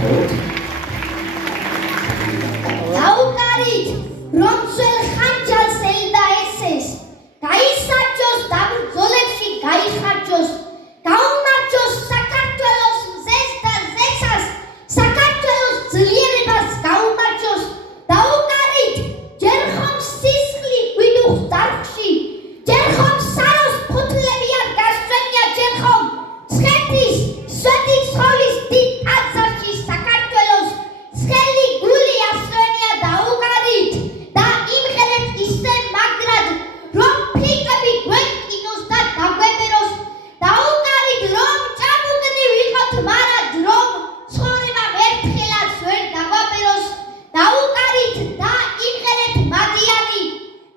სათაოდ დაუკარით რომ ძველ ხანჯალს ელდა ესეს გაისარჯოს დაბრძოლებში გაიხარჯოს გაუმარჯოს საქართველოს მზეს და ზეცას საქართველოს ძლიერებას გაუმარჯოს დაუკარით ჯერ ხომ სისხლი გვიდუხს დარხში ჯერ ხომ საროს ფუთლები არ გასწვენია ჯერ ხომ ცხეთის სვეტის ცხოვლის დიდ ტაძარში საქართველოს ცხელი გული ასვენია დაუკარით და იმღერეთ ისე მაგრად რომ ფიქები გვეკინოს და დაგვებეროს დაუკარით რომ ჭაბუკნი ვიყოთ მარად რომ ცხოვრება ერთხელაც ვერ დაგვაბეროს დაუკარით და იმღერეთ მადიანი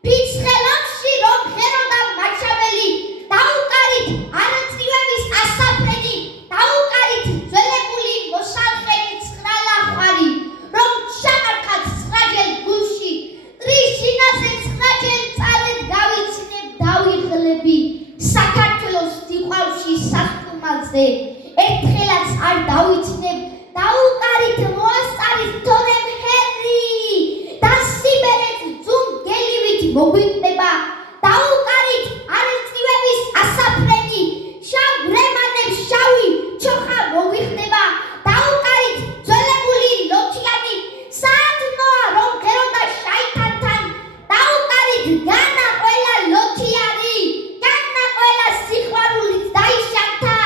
ფიცხელამში რომ ღეროდა მაჩაბელი დაუკარით არაწივების ასაფრენი დაუკარით ძველებული მოსალხენი ცხრალა ხვარი რომ ჩამარხათ ცხრაჯერ გულში ტრის შინაზე ცხრაჯერ წალედ გავიცნებ დავიღლები საქართველოს სიყვარში სასტუმალზე ერთხელაც არ დავიცნებ დაუკარით მოასწარის თორემ ჰერი და სიბერეთ ძუმ გელივით მოგვიყვება დაუკარით არაწივების ასაფრენი შავ რემანებს შავი ჩოხა მოგვიხდება დაუკარით ძველებული ლოქიანი საათნოა რომ ღეროდა შაიტანთან დაუკარით განა ყველა ლოქიანი განა ყველა სიყვარულით დაიშანთა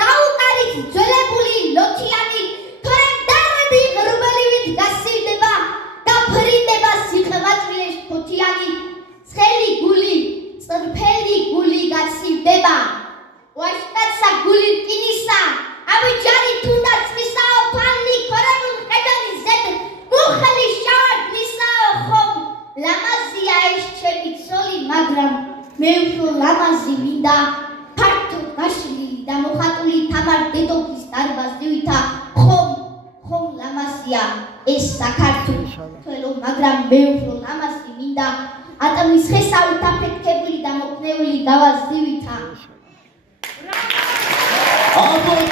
დაუკარით ძველებული ლოქიანი თორემ დარები ღრუბელივით გასივდება გაფრინდება სიხმაწვილე შფოთიანი ცხელი გული წრფელი გული გასივდება ვაშკაცა გული რკინისა აბიჯარი თუნდაც მისაო ფალნი ქორებულ ყედანი ზედ გუხელი შავადნისაო ხომ ლამაზია ეს ჩემი ცოლი მაგრამ მე უფრო ლამაზი მინდა ფართო გაშლილი და მოხატული თამარ დედოფლის დარბაზივითა ხომ ლამაზია ეს საქართველო მაგრამ მე უფრო ლამაზი მინდა ატომის ხესავით აფეთქებული და მოკნეული გავაზივი